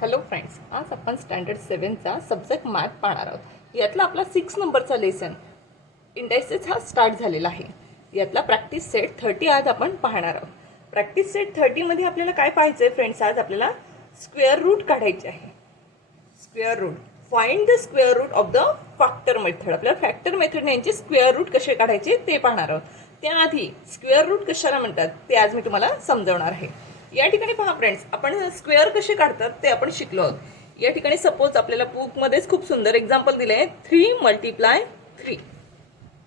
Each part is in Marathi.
हॅलो फ्रेंड्स, आज आपण स्टँडर्ड 7चा सब्जेक्ट मॅथ पाहणार आहोत. यातला आपला 6 नंबरचा लेसन इंडायसेस हा स्टार्ट झालेला आहे. यातला प्रॅक्टिस सेट 30 आज आपण पाहणार आहोत. प्रॅक्टिस सेट 30 मध्ये आपल्याला काय पाहायचं आहे फ्रेंड्स? आज आपल्याला स्क्वेअर रूट काढायचे आहे. Square root, find the square root of the factor method. आपल्याला फॅक्टर मेथडने यांचे स्क्वेअर रूट कसे काढायचे ते पाहणार आहोत. त्याआधी स्क्वेअर रूट कशाला म्हणतात ते आज मी तुम्हाला समजावणार आहे. या ठिकाणी पहा फ्रेंड्स, आपण स्क्वेअर कसे काढतात ते आपण शिकलो आहोत. या ठिकाणी सपोज आपल्याला बुकमध्येच खूप सुंदर एक्झाम्पल दिले आहे. 3 × 3.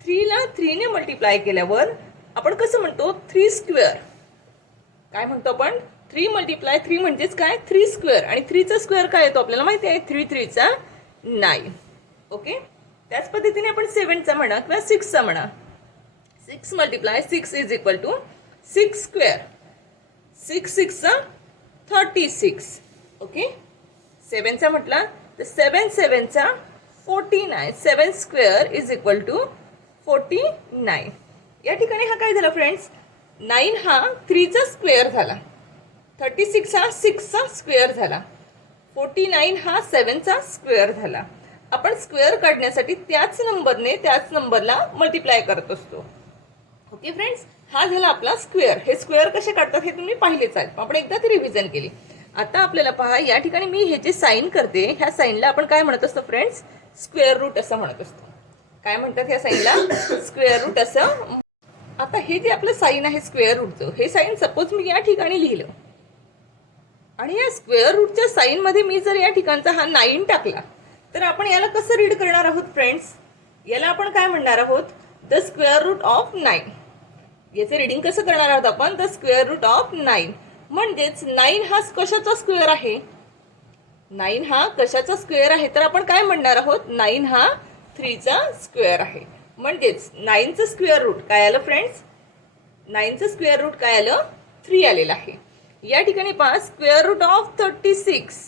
3 ला 3 ने मल्टिप्लाय केल्यावर आपण कसं म्हणतो? 3 स्क्वेअर. काय म्हणतो आपण? 3 × 3 म्हणजेच काय? 3 स्क्वेअर. आणि 3 चा स्क्वेअर काय येतो आपल्याला माहिती आहे? 3 3 चा 9. ओके. त्याच पद्धतीने आपण 7 चा म्हणा किंवा 6 चा म्हणा. 6 × 6 इज इक्वल टू 6 स्क्वेअर. 6 6 चा 36. ओके. 7 चा म्हटला तर 7 7 चा 49. 7 स्क्वेअर इज इक्वल टू 49. या ठिकाणी हा काय झाला फ्रेंड्स? 9 हा 3 चा स्क्वेअर झाला. 36 हा 6 चा स्क्वेअर झाला. 49 हा 7 चा स्क्वेअर झाला. आपण स्क्वेअर काढण्यासाठी त्याच नंबरला मल्टिप्लाय करत असतो. ओके फ्रेंड्स, हा झाला आपला स्क्वेअर. हे स्क्वेअर कसे काढतात हे तुम्ही पाहिलेच आहे. आपण एकदा ती रिव्हिजन केली. आता आपल्याला पहा, या ठिकाणी मी हे जे साइन करते ह्या साइनला आपण काय म्हणत असतो फ्रेंड्स? स्क्वेअर रूट असं म्हणत असतो. काय म्हणतात ह्या साइनला? स्क्वेअर रूट असं. आता हे जे आपलं साइन आहे स्क्वेअर रूटचं, हे साइन सपोज मी या ठिकाणी लिहिलं आणि या स्क्वेअर रूटच्या साइन मध्ये मी जर या ठिकाणचा हा 9 टाकला तर आपण याला कसं रीड करणार आहोत फ्रेंड्स? याला आपण काय म्हणणार आहोत? The square root of 9. याचे रीडिंग कसं करणार आहोत आपण? The square root of 9. म्हणजेच 9 हा कशाचा स्क्वेअर आहे? 9 हा कशाचा स्क्वेअर आहे? तर आपण काय म्हणणार आहोत? 9 हा 3 चा स्क्वेअर आहे. म्हणजेच 9 चं स्क्वेअर रूट काय आलं फ्रेंड्स? 9 चं स्क्वेअर रूट काय आलं? 3 आलेलं आहे. या ठिकाणी पहा, स्क्वेअर रूट ऑफ 36.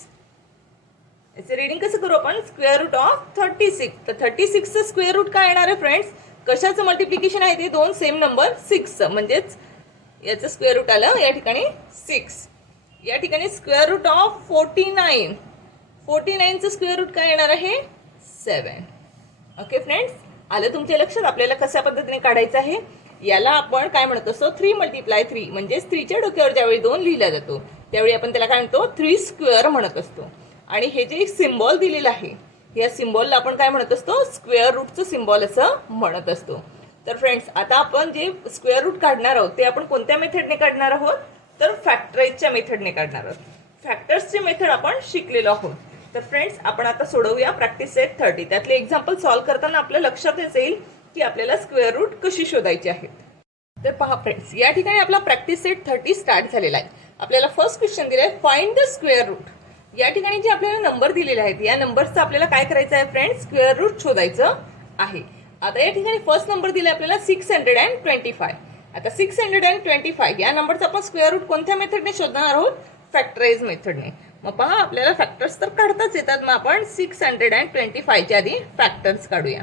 याचे रीडिंग कसं करू आपण? Square root of 36. तर 36 चं स्क्वेअर रूट काय येणार आहे फ्रेंड्स? कशाचं मल्टिप्लिकेशन आहे ते? दोन सेम नंबर 6. म्हणजेच याचं स्क्वेअर रूट आलं या ठिकाणी 6. या ठिकाणी स्क्वेअर रूट ऑफ 49. 49 चं स्क्वेअर रूट काय येणार आहे? 7. ओके फ्रेंड्स, आलं तुमच्या लक्षात आपल्याला कशा पद्धतीने काढायचं आहे? याला आपण काय म्हणत असतो? 3 × 3. म्हणजेच 3 च्या डोक्यावर ज्यावेळी 2 लिहिला जातो त्यावेळी आपण त्याला काय म्हणतो? 3 स्क्वेअर म्हणत असतो. आणि हे जे सिम्बॉल दिलेलं आहे या सिम्बॉलला आपण काय म्हणत असतो? स्क्वेअर रूटचं सिम्बॉल असं म्हणत असतो. तर फ्रेंड्स, आता आपण जे स्क्वेअर रूट काढणार आहोत ते आपण कोणत्या मेथडने काढणार आहोत? तर फॅक्टराइजच्या मेथडने काढणार आहोत. फॅक्टर्सचे मेथड आपण शिकलेलो आहोत. तर फ्रेंड्स, आपण आता सोडवूया प्रॅक्टिस सेट 30. त्यातले एक्झाम्पल सॉल्व्ह करताना आपल्या लक्षात येईल की आपल्याला स्क्वेअर रूट कशी शोधायची आहेत. तर पहा फ्रेंड्स, या ठिकाणी आपला प्रॅक्टिस सेट 30 स्टार्ट झालेला आहे. आपल्याला फर्स्ट क्वेश्चन दिलाय, फाइंड द स्क्वेअर रूट. या ठिकाणी जे आपल्याला नंबर दिलेले आहेत या नंबरचं आपल्याला काय करायचं आहे फ्रेंड्स? स्क्वेअर रूट शोधायचं आहे. आता या ठिकाणी फर्स्ट नंबर दिला आपल्याला 625. आता 625 या नंबरचा आपण स्क्वेअर रूट कोणत्या मेथडने शोधणार आहोत? फॅक्टराइज मेथडने. मग पहा, आपल्याला फॅक्टर्स तर काढताच येतात. मग आपण 625 च्या आधी फॅक्टर्स काढूया.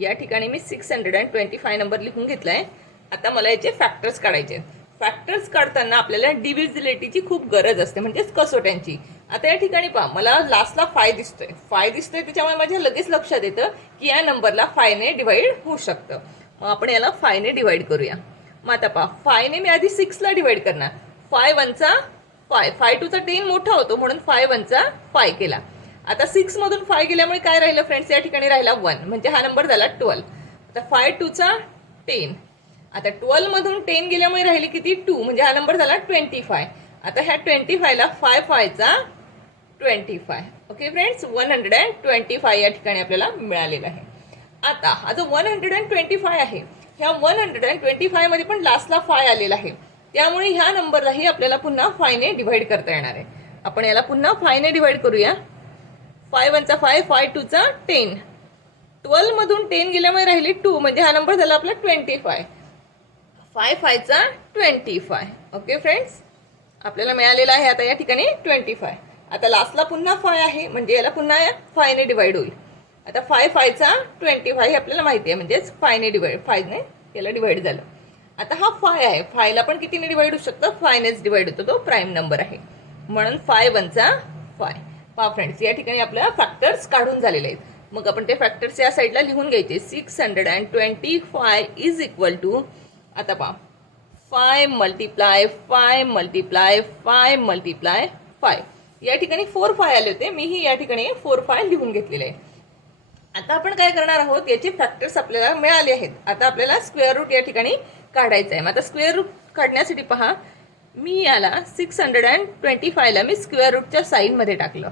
या ठिकाणी मी 625 नंबर लिहून घेतलाय. आता मला याचे फॅक्टर्स काढायचे. फॅक्टर्स काढताना आपल्याला डिव्हिजिबिलिटीची खूप गरज असते, म्हणजेच कसोट्यांची. आता या ठिकाणी पहा, मला लास्टला 5 दिसतोय. त्याच्यामुळे माझ्या लगेच लक्षात येतं की या नंबरला 5 ने डिवाइड होऊ शकतं. मग आपण याला 5 ने डिवाइड करूया. मग आता पहा, 5 ने मी आधी 6 ला डिवाइड करणार. 5 1 चा 5, 5 2 चा 10 मोठा होतो म्हणून 5 1 चा 5 केला. आता 6 मधून 5 गेल्यामुळे काय राहिलं फ्रेंड्स? या ठिकाणी राहिला 1, म्हणजे हा नंबर झाला 12. आता 5 2 चा 10. आता 12 मधून 10 गेल्यामुळे राहिले किती? 2, म्हणजे हा नंबर झाला 25. आता ह्या 25 ला 5 5 चा 25. ओके फ्रेंड्स, 125 या ठिकाणी आपल्याला मिळालेला आहे. आता हा जो 125 आहे, ह्या 125 मध्ये पण लास्टला 5 आलेला आहे. त्यामुळे ह्या नंबरलाही आपल्याला पुन्हा 5 ने डिवाइड करता येणार आहे. आपण याला पुन्हा 5 ने डिवाइड करूया. 5 1 चा 5, 5 2 चा 10. 12 मधून 10 गेल्यामुळे राहिले 2, म्हणजे हा नंबर झाला आपला 25. 5 5 चा 25. ओके फ्रेंड्स, आपल्याला मिळालेला आहे आता या ठिकाणी 25. आता लास्टला पुन्हा 5 आहे, म्हणजे याला पुन्हा 5 ने डिवाइड होईल. आता 5 5 चा 25 हे आपल्याला माहिती आहे, म्हणजेच 5 ने याला डिवाइड झालं. आता हा 5 आहे, 5 ला पण कितीने डिवाइड होऊ शकतं? 5 नेच डिवाइड होतो, तो प्राईम नंबर आहे. म्हणून 5 1 चा फाय. पहा फ्रेंड्स, या ठिकाणी आपल्याला फॅक्टर्स काढून झालेले आहेत. मग आपण ते फॅक्टर्स या साईडला लिहून घ्यायचे. 625 इज इक्वल टू, आता पहा, 5 मल्टिप्लाय 5 मल्टिप्लाय 5 मल्टिप्लाय 5. या ठिकाणी 4 5 आले होते, मीही या ठिकाणी 4 5 लिहून घेतलेले आहे. आता आपण काय करणार आहोत, याचे फॅक्टर्स आपल्याला मिळाले आहेत. आता आपल्याला स्क्वेअर रूट या ठिकाणी काढायचं आहे. मग आता स्क्वेअर रूट काढण्यासाठी पहा, मी याला 625ला मी स्क्वेअर रूटच्या साईनमध्ये टाकलं.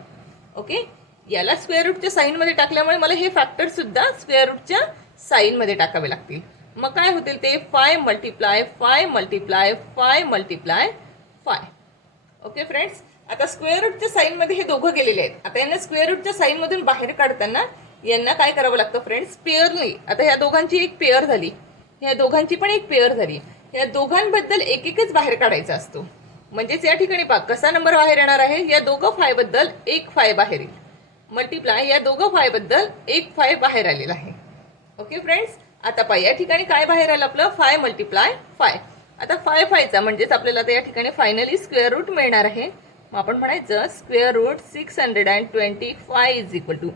ओके, याला स्क्वेअर रूटच्या साईनमध्ये टाकल्यामुळे मला हे फॅक्टर सुद्धा स्क्वेअर रूटच्या साईनमध्ये टाकावे लागतील. मग काय होतील ते 5 multiply 5 multiply 5 multiply 5. Okay friends, आता स्क्वेअर रूटच्या साईनमध्ये हे दोघं गेलेले आहेत. आता यांना स्क्वेअर रूटच्या साईनमधून बाहेर काढताना यांना काय करावं लागतं फ्रेंड्स, पेअरली. आता ह्या दोघांची एक पेअर झाली, ह्या दोघांची पण एक पेअर झाली. या दोघांबद्दल एक एकच बाहेर काढायचा असतो. म्हणजेच या ठिकाणी पहा कसा नंबर बाहेर येणार आहे, या दोघं 5 बद्दल एक 5 बाहेर येईल. मल्टिप्लाय या दोघं 5 बद्दल एक 5 बाहेर आलेला आहे. ओके फ्रेंड्स, आता पहा या ठिकाणी काय बाहेर आलं आपलं, 5 मल्टिप्लाय 5. आता 5 5चा म्हणजेच आपल्याला आता या ठिकाणी फायनली स्क्वेअर रूट मिळणार आहे. मग आपण म्हणायचं square root 625 is equal to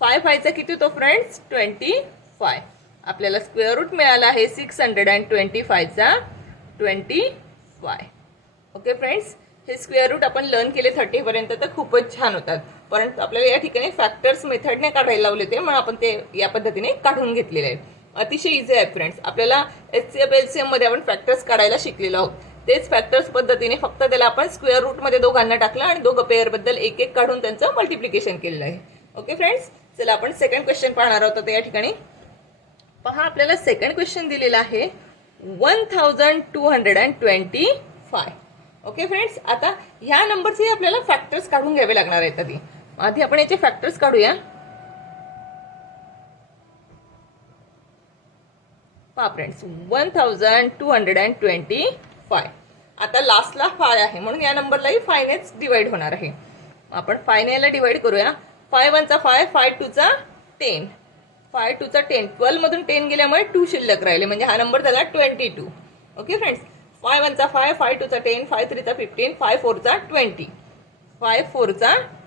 5 5चा किती होतो फ्रेंड्स, 25. आपल्याला स्क्वेअर रूट मिळाला आहे 625चा 25. ओके फ्रेंड्स, हे स्क्वेअर रूट आपण लर्न केले 30 पर्यंत तर खूपच छान होतात. परंतु आपल्याला या ठिकाणी फॅक्टर्स मेथडने काढायला लावले ते, म्हणून आपण ते या पद्धतीने काढून घेतलेले आहे. अतिशय इझी आहे फ्रेंड्स. आपल्याला HCF LCM मध्ये आपण फॅक्टर्स काढायला शिकलेलो आहोत. तेच फॅक्टर्स पद्धतीने फक्त त्याला आपण स्क्वेअर रूटमध्ये दोघांना टाकलं आणि दोघं पेअरबद्दल एक एक काढून त्यांचं मल्टिप्लिकेशन केलेलं आहे. ओके फ्रेंड्स, चला आपण सेकंड क्वेश्चन पाहणार आहोत. या ठिकाणी पहा, आपल्याला सेकंड क्वेश्चन दिलेला आहे 1225. ओके फ्रेंड्स, आता ह्या नंबरचे आपल्याला फॅक्टर्स काढून घ्यावे लागणार आहेत. आधी आपण याचे फॅक्टर्स काढूया. पहा फ्रेंड्स, 1225. आता लास्टला 5 आहे म्हणून या नंबरलाही 5नेच डिवाइड होणार आहे. आपण 5ने याला डिवाइड करूया. 5 1 5, 5 2 10, 5 2 10. 12 मधून 10 गेल्यामुळे 2 शिल्लक राहिले, म्हणजे हा नंबर झाला 22. Okay friends, 5 1 5, 5 2 10, 5 3 15, 5 4 20, 5 4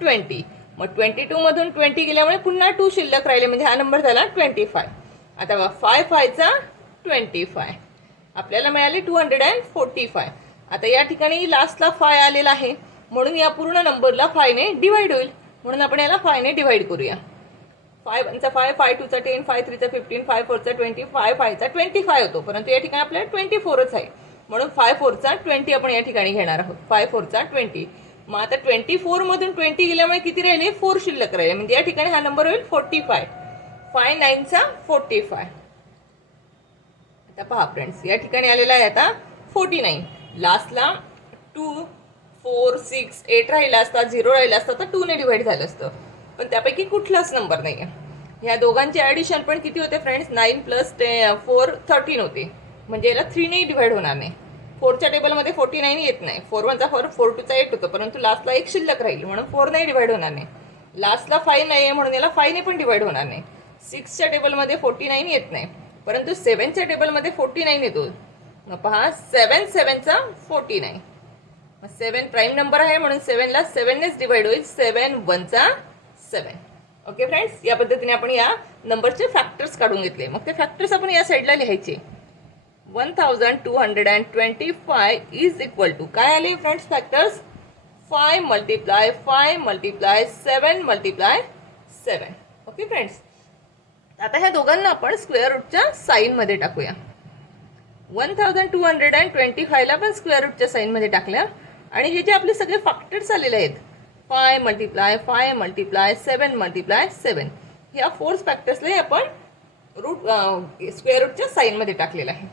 20. मग 22 मधून 20 गेल्यामुळे पुन्हा 2 शिल्लक राहिले, म्हणजे हा नंबर झाला 25. आता 5 5 25. आपल्याला मिळाले 245. आता या ठिकाणी लास्टला 5 आलेला आहे म्हणून या पूर्ण नंबरला 5ने डिवाइड होईल, म्हणून आपण याला 5ने डिवाइड करूया. 5 1 5, 5 2 10, 5 3 15, 5 4 20, 5 5 25 होतो. परंतु या ठिकाणी आपल्याला 24च आहे म्हणून 5 4 20 आपण या ठिकाणी घेणार आहोत. 5 4 20. मग आता 24 मधून 20 गेल्यामुळे किती राहिले, 4 शिल्लक राहिले, म्हणजे या ठिकाणी हा नंबर होईल 45. 5 9 45. आता पहा फ्रेंड्स, या ठिकाणी आलेला आहे आता 49. लास्टला 2 4 6 8 राहिला असता, 0 राहिला असता तर 2ने डिवाइड झालं असतं, पण त्यापैकी कुठलाच नंबर नाही आहे. ह्या दोघांचे ॲडिशन पण किती होते फ्रेंड्स, 9 + 4 13 होते, म्हणजे याला 3ने डिवाइड होणार नाही. 4च्या टेबलमध्ये 49 येत नाही. 4 1 4, 4 2 8 होतं, परंतु लास्टला एक शिल्लक राहील म्हणून 4ने डिवाइड होणार नाही. लास्टला 5 नाही आहे म्हणून याला 5ने पण डिवाइड होणार नाही. 6च्या टेबलमध्ये 49 येत नाही, परंतु 7च्या टेबलमध्ये 49 येतो. मग पहा 7 7 49. 7 प्राईम नंबर आहे म्हणून 7ला 7नेच डिवाइड होईल. 7 1 7. ओके फ्रेंड्स, या पद्धतीने आपण या नंबरचे फॅक्टर्स काढून घेतले. मग ते फॅक्टर्स आपण या साईडला लिहायचे. 1225 इज इक्वल टू काय आले friends factors, 5 multiply 5 multiply 7 multiply 7. Okay friends, आता ह्या दोघांना आपण स्क्वेअर रूटच्या साईनमध्ये टाकूया. 1225ला पण स्क्वेअर रूटच्या साईनमध्ये टाकल्या आणि हे जे आपले सगळे फॅक्टर्स आलेले आहेत 5 मल्टिप्लाय 5 मल्टिप्लाय 7 मल्टिप्लाय 7, ह्या 4 फॅक्टर्सला आपण स्क्वेअर रूटच्या साईनमध्ये टाकलेलं आहे.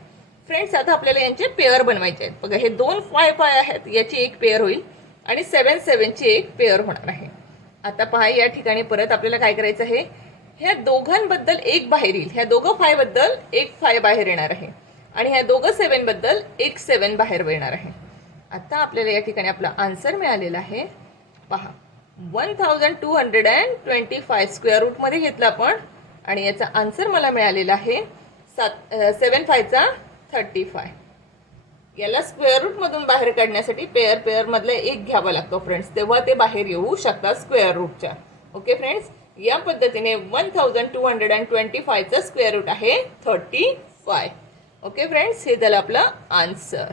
फ्रेंड्स, आता आपल्याला यांचे पेअर बनवायचे आहेत. बघा, हे 2 5 5 आहेत, याची एक पेअर होईल आणि 7 7ची एक पेअर होणार आहे. आता पहा, या ठिकाणी परत आपल्याला काय करायचं आहे, ह्या दोघांबद्दल एक बाहेर येईल. ह्या दोघं 5 बद्दल एक 5 बाहेर येणार आहे आणि ह्या दोघं 7 बद्दल एक 7 बाहेर येणार आहे. आता आपल्याला या ठिकाणी आपला आन्सर मिळालेला आहे. पहा, 1225 स्क्वेअर रूटमध्ये घेतला आपण आणि याचा आन्सर मला मिळालेला आहे 7 5 35. याला स्क्वेअर रूटमधून बाहेर काढण्यासाठी पेअर मधला एक घ्यावा लागतो फ्रेंड्स, तेव्हा ते बाहेर येऊ शकतात स्क्वेअर रूटच्या. ओके फ्रेंड्स, या पद्धतीने 1225चा स्क्वेअर रूट आहे 35. ओके फ्रेंड्स, हे झालं आपलं आन्सर.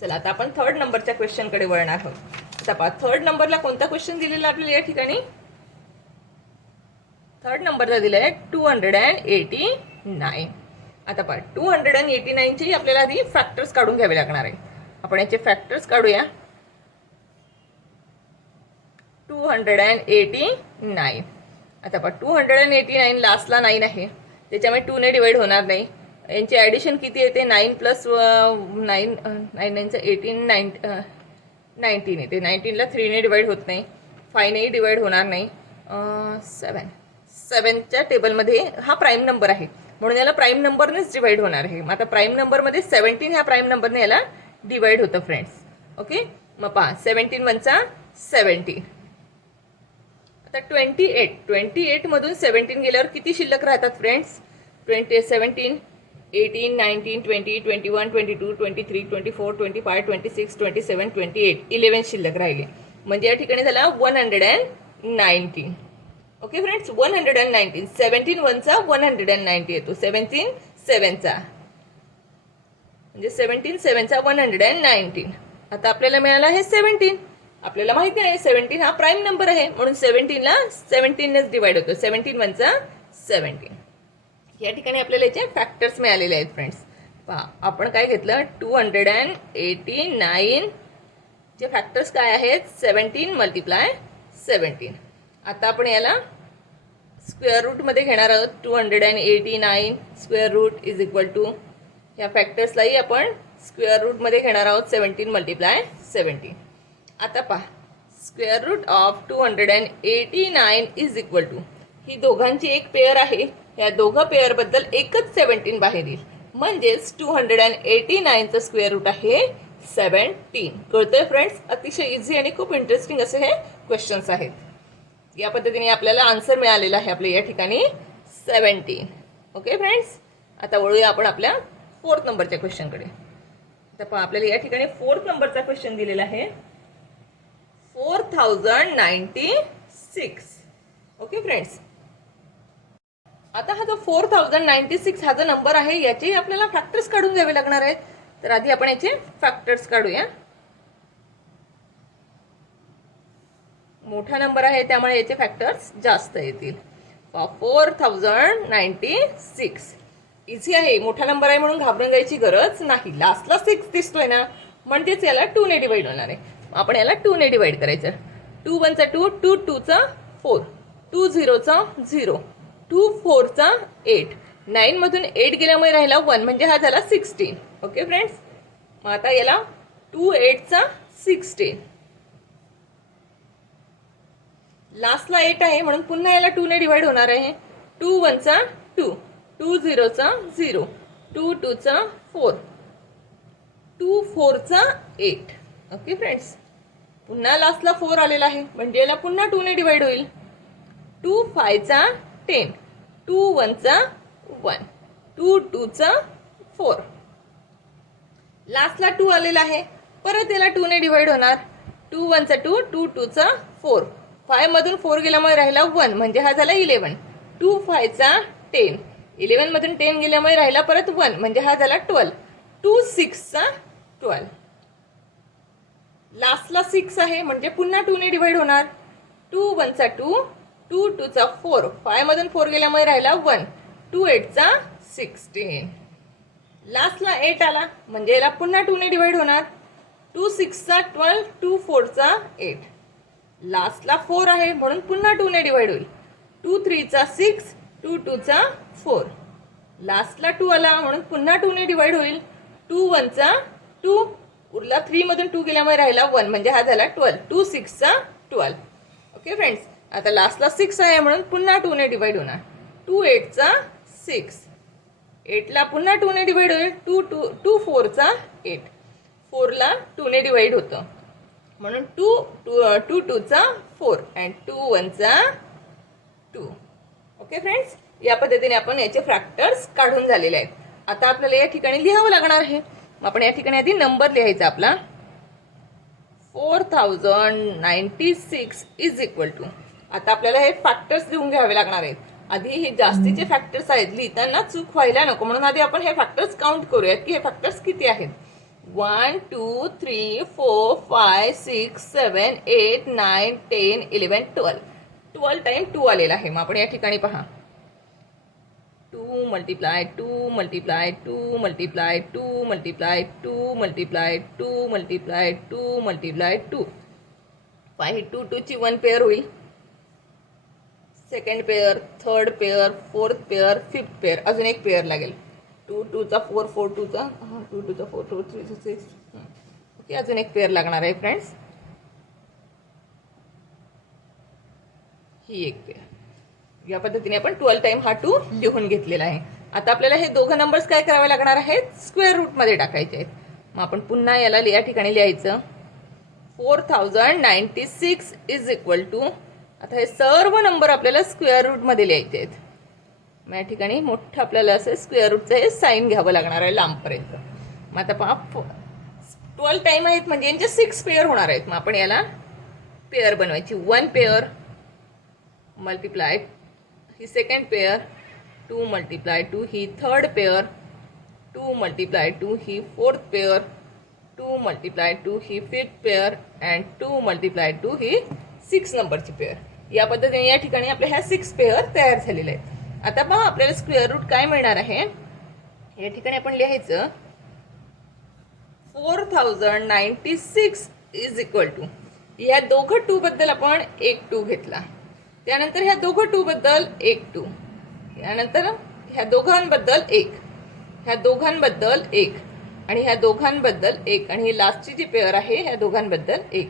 चला आता आपण थर्ड नंबरच्या क्वेश्चनकडे वळणार आहोत. आता पहा थर्ड नंबरला कोणता क्वेश्चन दिलेला आपल्याला या ठिकाणी. थर्ड नंबरला दिला आहे 289. आता पहा 289चे आपल्याला आधी फॅक्टर्स काढून घ्यावे लागणार आहे. आपण याचे फॅक्टर्स काढूया. 289. आता पहा 289 लास्टला 9 आहे, त्याच्यामुळे 2 ने डिवाइड होणार नाही. यांचे ॲडिशन किती येते, 9 प्लस 9 9चं 18 19 येते. 19ला 3 ने डिवाइड होत नाही, 5 नेही डिवाइड होणार नाही. 7च्या टेबलमध्ये हा प्राईम नंबर आहे म्हणून याला प्राईम नंबरनेच डिवाइड होणार आहे. मग आता प्राईम नंबरमध्ये 17 ह्या प्राईम नंबरने याला डिवाइड होतं फ्रेंड्स. ओके, मग पहा 17 1चा 17. आता 28 मधून 17 गेल्यावर किती शिल्लक राहतात फ्रेंड्स. 17 18 19 20 21 22 23 24 25 26 27 28 11 शिल्लक राहिले. म्हणजे या ठिकाणी झाला 119. Okay friends, 119. 17 1चा 190 येतो. 17 7चा म्हणजे 17 7चा 119. आता आपल्याला मिळाला आहे 17. आपल्याला माहिती आहे 17 हा प्राईम नंबर आहे म्हणून 17ला 17नेच डिवाइड होतो. 17 1चा 17. या ठिकाणी आपल्याला याचे फॅक्टर्स मिळालेले आहेत फ्रेंड्स. पहा आपण काय घेतलं 289 चे फॅक्टर्स काय आहेत 17 मल्टिप्लाय 17. आता आपण याला स्क्वेअर रूटमध्ये घेणार आहोत. 289 square root is equal to या फॅक्टर्सलाही आपण स्क्वेअर रूटमध्ये घेणार आहोत 17 मल्टिप्लाय 17. आता पहा square root of 289 is equal to ही दोघांची एक पेअर आहे. या दोघं पेअरबद्दल एकच 17 बाहेर येईल म्हणजेच 289चं स्क्वेअर रूट आहे 17. कळतंय फ्रेंड्स, अतिशय इझी आणि खूप इंटरेस्टिंग असे हे क्वेश्चन्स आहेत. या पद्धतीने आपल्याला आन्सर मिळालेला आहे आपल्या या ठिकाणी 17. ओके फ्रेंड्स, आता वळूया आपण आपल्या 4th नंबरच्या क्वेश्चनकडे. तर पहा आपल्याला या ठिकाणी 4th नंबरचा क्वेश्चन दिलेला आहे 4096. ओके फ्रेंड्स, आता हा जो 4096 हा जो नंबर आहे याचे आपल्याला फॅक्टर्स काढून घ्यावे लागणार आहेत. तर आधी आपण याचे फॅक्टर्स काढूया. मोठा नंबर आहे त्यामुळे याचे फॅक्टर्स जास्त येतील. 4096 इझी आहे, मोठा नंबर आहे म्हणून घाबरून जायची गरज नाही. लास्टला 6 दिसतोय ना म्हणजेच याला 2 ने डिवाइड होणार आहे. आपण याला 2 ने डिवाइड करायचं. 2 1चा 2, 2 2चा 4, 2 0चा 0, 2 4चा 8. 9 मधून 8 गेल्यामुळे राहिला 1 म्हणजे हा झाला 16. ओके फ्रेंड्स, मग आता याला 2 8चा 16. लास्टला 8 आहे म्हणून पुन्हा याला 2 ने डिवाइड होणार आहे. 2 1चा 2, 2 0चा 0, 2 2चा 4, 2 4चा 8. ओके फ्रेंड्स, पुन्हा लास्टला 4 आलेला आहे म्हणजे याला पुन्हा 2 ने डिवाइड होईल. 2 5चा 10, 2 1चा 1, 2 2चा 4. लास्टला 2 आलेला आहे परत याला 2 ने डिवाइड होणार. 2 1चा 2, 2 2चा 4, 5 मधून 4 गेल्यामुळे राहिला 1 म्हणजे हा झाला 11. 2 5चा 10, 11 मधून 10 गेल्यामुळे राहिला परत 1 म्हणजे हा झाला 12. 2 6चा 12. लास्टला 6 आहे म्हणजे पुन्हा 2 ने डिवाइड होणार. 2 1चा 2, 2 2चा 4, 5 मधून 4 गेल्यामुळे राहिला 1. 2 8चा 16. लास्टला 8 आला म्हणजे याला पुन्हा 2 ने डिवाइड होणार. 2 6चा 12, 2 4चा 8. लास्टला 4 आहे म्हणून पुन्हा 2 ने डिवाइड होईल. 2 3चा 6, 2 2चा 4. लास्टला 2 आला म्हणून पुन्हा 2 ने डिवाइड होईल. 2 1चा 2, उरला 3 मधून 2 गेल्यामुळे राहिला 1 म्हणजे हा झाला 12. 2 6चा 12. ओके फ्रेंड्स, आता लास्टला 6 आहे म्हणून पुन्हा 2 ने डिवाइड होणार. 2 8चा 6, 8ला पुन्हा 2 ने डिवाइड होईल. 2 4चा 8, 4ला 2 ने डिवाइड होतं म्हणून 2 2चा 4 अँड 2 1चा 2. ओके फ्रेंड्स, या पद्धतीने आपण याचे फॅक्टर्स काढून झालेले आहेत. आता आपल्याला या ठिकाणी लिहावं लागणार आहे. मग आपण या ठिकाणी आधी नंबर लिहायचा आपला 4096 इज इक्वल टू. आता आपल्याला हे फॅक्टर्स लिहून घ्यावे लागणार आहेत. आधी हे जास्तीचे फॅक्टर्स आहेत, लिहिताना चूक व्हायला नको म्हणून आधी आपण हे फॅक्टर्स काउंट करूयात की हे फॅक्टर्स किती आहेत. 1 2 3 4 5 6 7 8 9 10 11 12. 12 टाइम 2 आलेला आहे. मग आपण या ठिकाणी पहा 2 multiply 2 multiply 2 multiply 2 multiply 2 multiply 2 multiply 2 multiply 2. पाहि 2 2 ची 1 पेअर होईल, second pair, third pair, fourth pair, fifth pair, अजून एक पेअर लागेल. 2 2 चा 4 4 2 चा 2 2 चा 4 4 3 6. ओके, अजून एक पेअर लागणार आहे फ्रेंड्स, ही एक पेअर. या पद्धतीने आपण 12 टाइम हा 2 लिहून घेतलेला आहे. आता आपल्याला हे दोघं नंबर्स काय करावे लागणार आहेत, स्क्वेअर रूट मध्ये टाकायचे आहेत. मग आपण पुन्हा याला या ठिकाणी लिहायचं 4096 इज इक्वल टू. आता हे सर्व नंबर आपल्याला स्क्वेअर रूट मध्ये लिहायचे आहेत. मग या ठिकाणी मोठं आपल्याला असं स्क्वेअर रूटचं हे साईन घ्यावं लागणार आहे लांबपर्यंत. मग आता पहा 12 टाइम आहेत म्हणजे यांचे 6 पेअर होणार आहेत. मग आपण याला पेअर बनवायची. 1 pair multiply he second pair, 2 multiply 2 he third pair, 2 multiply 2 he fourth pair, 2 multiply 2 he fifth pair and 2 multiply 2 ही 6 नंबरची पेअर. या पद्धतीने या ठिकाणी आपल्या ह्या 6 पेअर तयार झालेल्या आहेत. आता पहा आपल्याला स्क्वेअर रूट काय मिळणार आहे. या ठिकाणी आपण लिहायचं 4096 इज इक्वल टू. या दोघं 2 बद्दल आपण एक 2 घेतला, त्यानंतर ह्या दोघं 2 बद्दल एक 2, यानंतर ह्या दोघांबद्दल एक, ह्या दोघांबद्दल एक आणि ह्या दोघांबद्दल एक आणि ही लास्टची जी पेअर आहे ह्या दोघांबद्दल एक.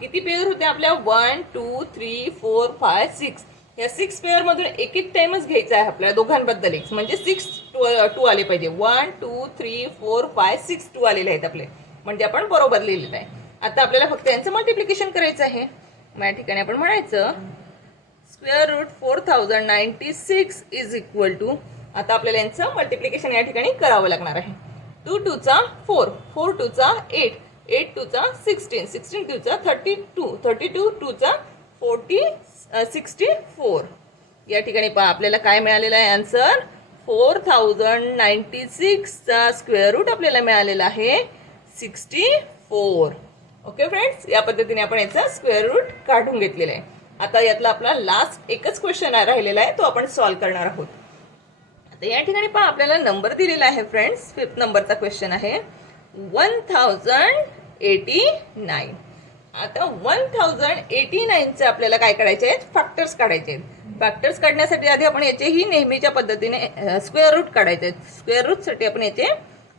किती पेअर होते आपल्या 1 2 3 4 5 6. या 6 पेअर मधून एक एक टाइमच घ्यायचा आहे आपल्याला दोघांबद्दल एक, म्हणजे 6 2 आले पाहिजे. 1 2 3 4 5 6 2 आलेले आहेत आपले, म्हणजे आपण बरोबर लिहिलेलं आहे. आता आपल्याला फक्त यांचं मल्टिप्लिकेशन करायचं आहे. मग या ठिकाणी आपण म्हणायचं square root 4096 is equal to. आता आपल्याला यांचं मल्टिप्लिकेशन या ठिकाणी करावं लागणार आहे. 2 2 चा 4, 4 2 चा 8, 8 2 चा 16, 16 2 चा 32, 32 2 चा 64. या ठिकाणी पहा आपल्याला काय मिळालेलं आहे आन्सर. 4096 चा स्क्वेअर रूट आपल्याला मिळालेला आहे 64. ओके फ्रेंड्स, या पद्धतीने आपण याचा स्क्वेअर रूट काढून घेतलेला आहे. आता यातला आपला लास्ट एकच क्वेश्चन राहिलेला आहे, तो आपण सॉल्व्ह करणार आहोत. आता या ठिकाणी पहा आपल्याला नंबर दिलेला आहे फ्रेंड्स. 5th नंबरचा क्वेश्चन आहे 1089. आता 1089चे आपल्याला काय करायचे आहेत, फॅक्टर्स काढायचे आहेत. फॅक्टर्स काढण्यासाठी आधी आपण याचेही नेहमीच्या पद्धतीने स्क्वेअर रूट काढायचे आहेत. स्क्वेअर रूटसाठी आपण याचे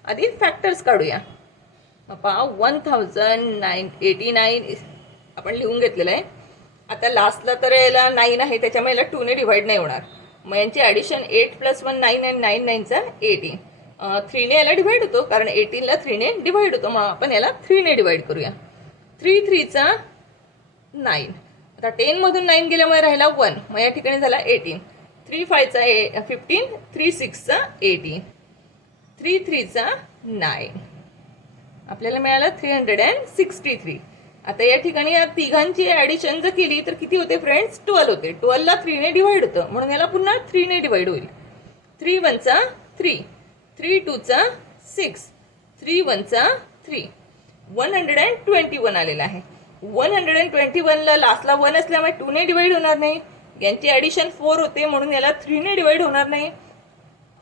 आधी फॅक्टर्स काढूया. पहा 1089 आपण लिहून घेतलेलं आहे. आता लास्टला तर याला 9 आहे, त्याच्यामुळे याला 2 ने डिवाइड नाही होणार. मग यांची ॲडिशन 8 + 1 9 आणि 9 9चा 18. 3 ने याला डिवाइड होतो कारण 18ला 3 ने डिवाइड होतो. मग आपण याला 3 ने डिवाइड करूया. 3 3 चा 9. आता 10 मधून 9 गेल्यामुळे राहिला 1, मग या ठिकाणी झाला 18. 3 5 चा 15, 3 6 चा 18, 3 3 चा 9. आपल्याला मिळालं 363. आता या ठिकाणी या तिघांची ॲडिशन जर केली तर किती होते फ्रेंड्स, 12 होते. 12ला 3 ने डिवाइड होतं म्हणून याला पुन्हा 3 ने डिवाइड होईल. 3 1 चा 3, 3 2 चा 6, 3 1 चा 3. 121 आलेला आहे. 121 ला लास्टला 1 असल्यामुळे 2 ने डिवाइड होणार नाही. यांची ॲडिशन 4 होते म्हणून याला 3 ने डिवाइड होणार नाही.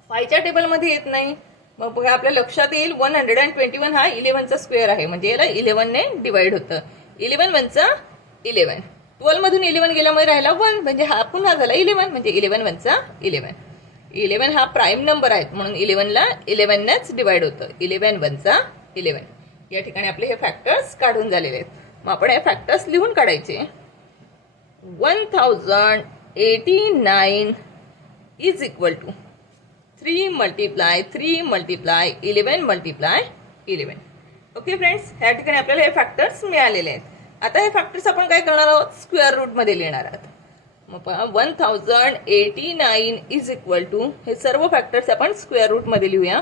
5च्या टेबलमध्ये येत नाही. मग बघा आपल्या लक्षात येईल 121 हा 11चा स्क्वेअर आहे, म्हणजे याला 11 ने डिवाइड होतं. 11 1 चा 11. 12 मधून 11 गेल्यामुळे राहिला 1, म्हणजे हा पुन्हा झाला 11, म्हणजे 11 1 चा 11. 11 हा प्राईम नंबर आहे म्हणून 11ला 11 नेच डिवाइड होतं. 11 1 चा 11. या ठिकाणी आपले हे फॅक्टर्स काढून झालेले आहेत. मग आपण हे फॅक्टर्स लिहून काढायचे. 1089 is equal to 3 multiply 3 multiply 11 multiply 11. Okay friends, या ठिकाणी आपल्याला हे फॅक्टर्स मिळालेले आहेत. आता हे फॅक्टर्स आपण काय करणार आहोत, स्क्वेअर रूटमध्ये लिहिणार आहोत. मग पहा 1089 इज इक्वल टू, हे सर्व फॅक्टर्स आपण स्क्वेअर रूटमध्ये लिहूया.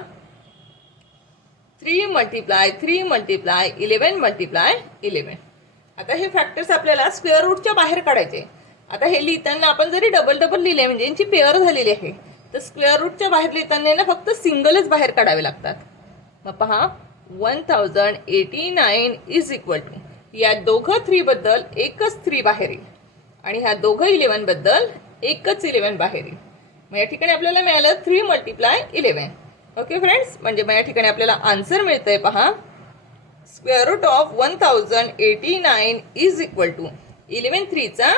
3 मल्टिप्लाय 3 मल्टिप्लाय 11 मल्टिप्लाय 11. आता हे फॅक्टर्स आपल्याला स्क्वेअर रूटच्या बाहेर काढायचे. आता हे लिहिताना आपण जरी डबल डबल लिहिले म्हणजे यांची पेअर झालेली आहे, तर स्क्वेअर रूटच्या बाहेर लिहिताना ना फक्त सिंगलच बाहेर काढावे लागतात. मग पहा 1089 इज इक्वल टू, या दोघं 3 बद्दल एकच 3 बाहेर येईल आणि ह्या दोघं 11 बद्दल एकच 11 बाहेर येईल. मग या ठिकाणी आपल्याला मिळालं 3 मल्टिप्लाय 11. ओके फ्रेंड्स, म्हणजे मग या ठिकाणी आपल्याला आन्सर मिळतंय पहा, square root of 1089 is equal to 11 3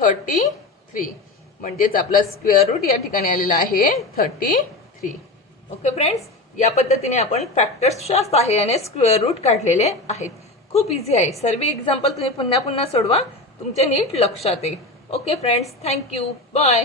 33. म्हणजेच आपला स्क्वेअर रूट या ठिकाणी आलेला आहे 33. ओके फ्रेंड्स, या पद्धतीने आपण फॅक्टर्सच्या सहाय्याने स्क्वेअर रूट काढलेले आहेत. खूप इझी आहे. सर्व एक्झाम्पल तुम्ही पुन्हा पुन्हा सोडवा, तुमच्या नीट लक्षात येईल. Okay friends, thank you, bye.